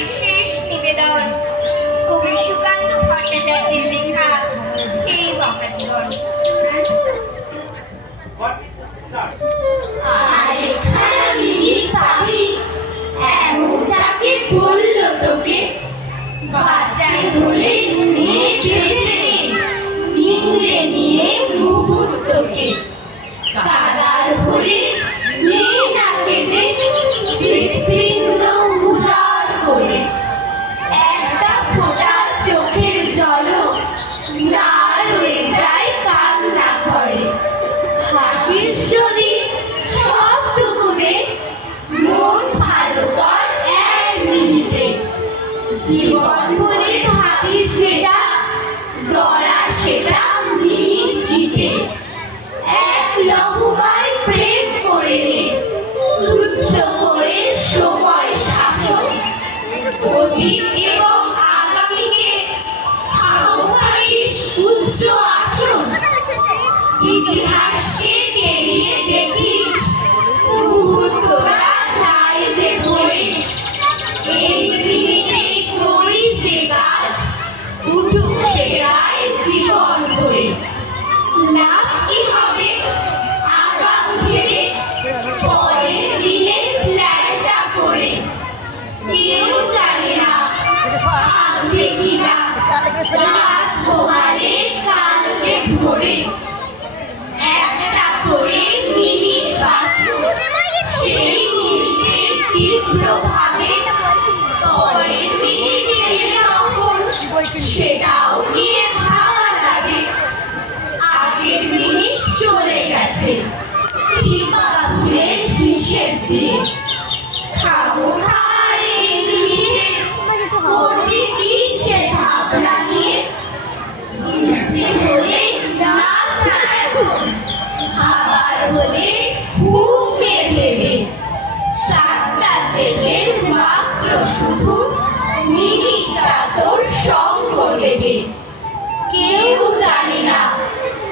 আজকের শেষ নিবেদন কবি সুকান্ত ভট্টাচার্যের লেখা হে মহাজীবন। এমনটাকে বললো তোকে বাঁচাই বলে নিয়ে ফেলেছে নিংড়ে নিয়ে মুহূর্তকে কাদার হলে নিয়ে না কেঁদে হৃৎপিণ্ড উজাড় করে একটা ফোঁটা চোখের জলও না রয়ে যায় কান্না ঘরে। হাসিস যদি সবটুকুনে মন ভালো কর এক মিনিটে, জীবন বলে ভাবিস সেটা দরা সেটা মিনিট জিতে। এক লহমায় প্রেম করে নে তুচ্ছ করে সময় শাসন, অতীত এবং আগামীকে ভাবিস উচ্চ আসন। ইতিহাসকে টেনে দেখিস মুহূর্তটা যায় যে বলে, এই মিনিটে করিস যে কাজ উঠুক সেটাই জীবন হয়ে। লাভ কি হবে আগাম ভেবে পরের দিনের প্ল্যানটা করে, কেউ জানে না আজকে কিনা গাছ পোহালে কালকে ভরে। একটা করে মিনিট বাঁচুক সেই মিনিটে তীব্র ভাবে, পরের মিনিট এলে তখন সেটাও নিয়ে ভাবা লাগে। আগের মিনিট চলে গেছে কিংবা ভুলের হিসেব দিয়ে, খামোখার এই মিনিটে করবি কি সে ভাবনা নিয়ে। ইচ্ছে হলে নাচ না এখন, আবার হলে বুকে ভেবে 7টা সেকেন্ড মাত্র শুধু মিনিটটা তোর সঙ্গ দেবে। কেউ জানে না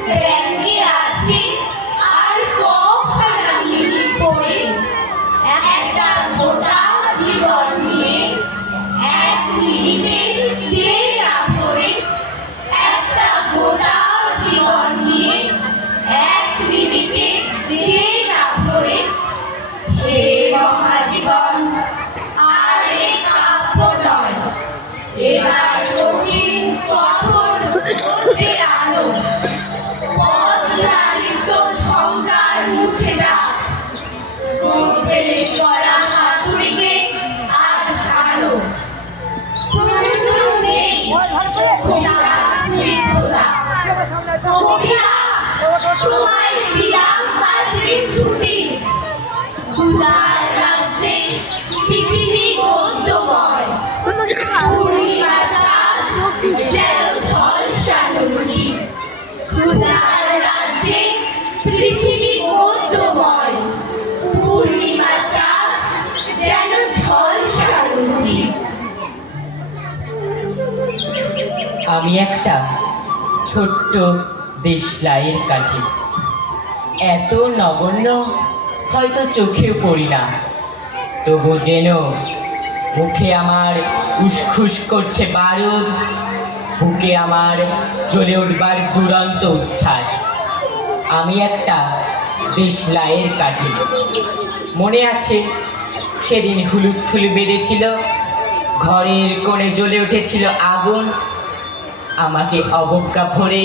ব্যাংকে আছে আর কখানা মিনিট পরে, একটা গোটা জীবন নিয়ে এক মিনিটে দিয়ে না পড়ে। একটা গোটা জীবন নিয়ে এক মিনিটে দিয়ে না পড়ে। হে মহাজীবন আর এ কাব্য নয়, এবার কঠিন কঠোর হতে আনো। পদলালিত সংকার মুছে যা, গোপেলে করা হাতুড়িকে আজ ছাড়ো। প্রয়োজন নেই খোদা খোদা কবিরা, তোমায় দিলাম আজকে ছুটি। খুদার রাজ্যে পৃথিবী গদ্যময়, পূর্ণিমা চাঁদ যেন ঝলসানো নদী। খুদার রাজ্যে পৃথিবী গদ্যময়, পূর্ণিমা চাঁদ যেন ঝলসানো নদী। আমি একটা ছোট্ট দেশলাইয়ের কাঠি, এত নগণ্য হয়তো চোখেও পড়ি না, তবু যেন মুখে আমার উসখুস করছে বারুদ, বুকে আমার জ্বলে উঠবার দুরন্ত উচ্ছ্বাস। আমি একটা দেশলাইয়ের কাঠি। মনে আছে সেদিন হুলুস্থুল বেঁধেছিল, ঘরের কোণে জ্বলে উঠেছিল আগুন, আমাকে অবজ্ঞা ভরে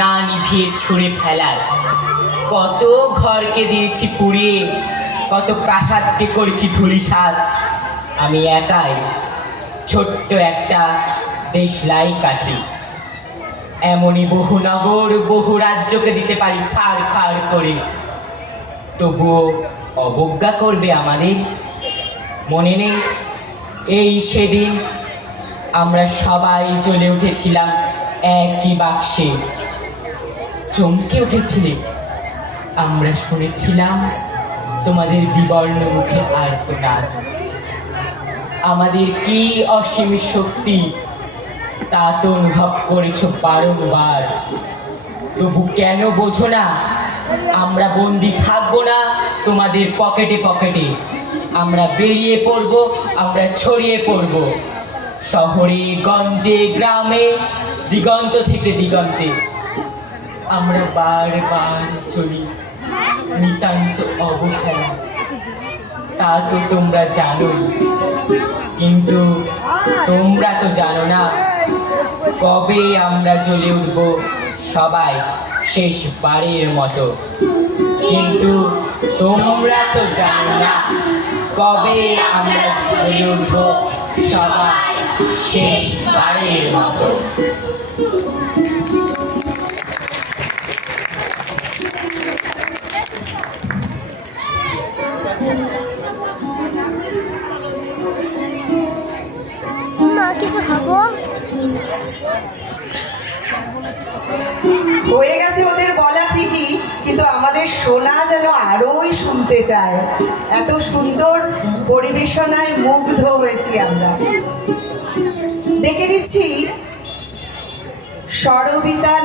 না নিভিয়ে ছুঁড়ে ফেলার। কত ঘরকে দিয়েছি পুড়িয়ে, কত প্রাসাদকে করেছি ধূলিসাৎ। আমি একাই ছোট্ট একটা দেশলাই কাঠি। এমনই বহু নগর বহু রাজ্যকে দিতে পারি ছাড়খাড় করে, তবুও অবজ্ঞা করবে আমাদের। মনে নেই এই সেদিন আমরা সবাই চলে উঠেছিলাম একই বাক্সে, চমকে উঠেছিলে। আমরা শুনেছিলাম তোমাদের বিবর্ণ মুখে আর্তনাদ। আমাদের কি অসীম শক্তি তা তো অনুভব করেছ বারংবার, তবু কেন বোঝো না আমরা বন্দি থাকবো না তোমাদের পকেটে পকেটে। আমরা বেরিয়ে পড়ব, আমরা ছড়িয়ে পড়ব শহরে গঞ্জে গ্রামে, দিগন্ত থেকে দিগন্তে। আমরা বারবার চলি নিতান্ত অবহেলা, তা তো তোমরা জানো, কিন্তু তোমরা তো জানো না কবে আমরা জ্বলে উঠব সবাই শেষবারের মতো। কিন্তু তোমরা তো জানো না কবে আমরা জ্বলে উঠব সবাই শেষবারের মতো। মা কিছু খাবো? হয়ে গেছে ওদের বলা ঠিকই, কিন্তু আমাদের শোনা যেন আরোই শুনতে চায়। এত সুন্দর পরিবেশনায় মুগ্ধ হয়েছি আমরা। ডেকে নিচ্ছি স্বরবিতান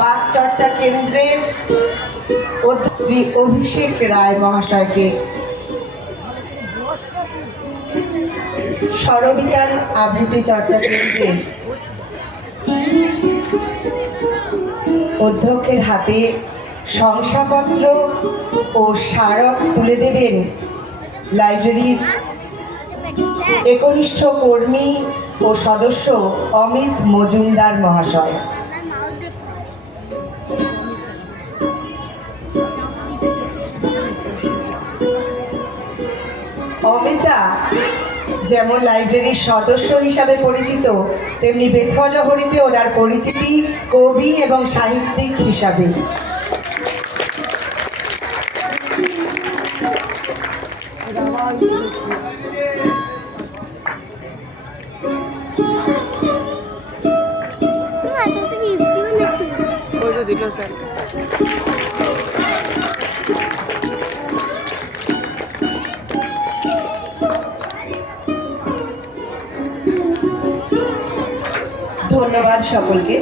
বাক চর্চা কেন্দ্রের অধ্যক্ষ শ্রী অভিষেক রায় মহাশয়কে। স্বরবিতান আবৃত্তি চর্চা কেন্দ্রের অধ্যক্ষের হাতে শংসাপত্র ও স্মারক তুলে দেবেন লাইব্রেরির একনিষ্ঠ কর্মী ও সদস্য অমিত মজুমদার মহাশয়। অমিতা যেমন লাইব্রেরির সদস্য হিসাবে পরিচিত, তেমনি বেথজহরিতে ওনার পরিচিতি কবি এবং সাহিত্যিক হিসাবে। ধন্যবাদ সকলকে।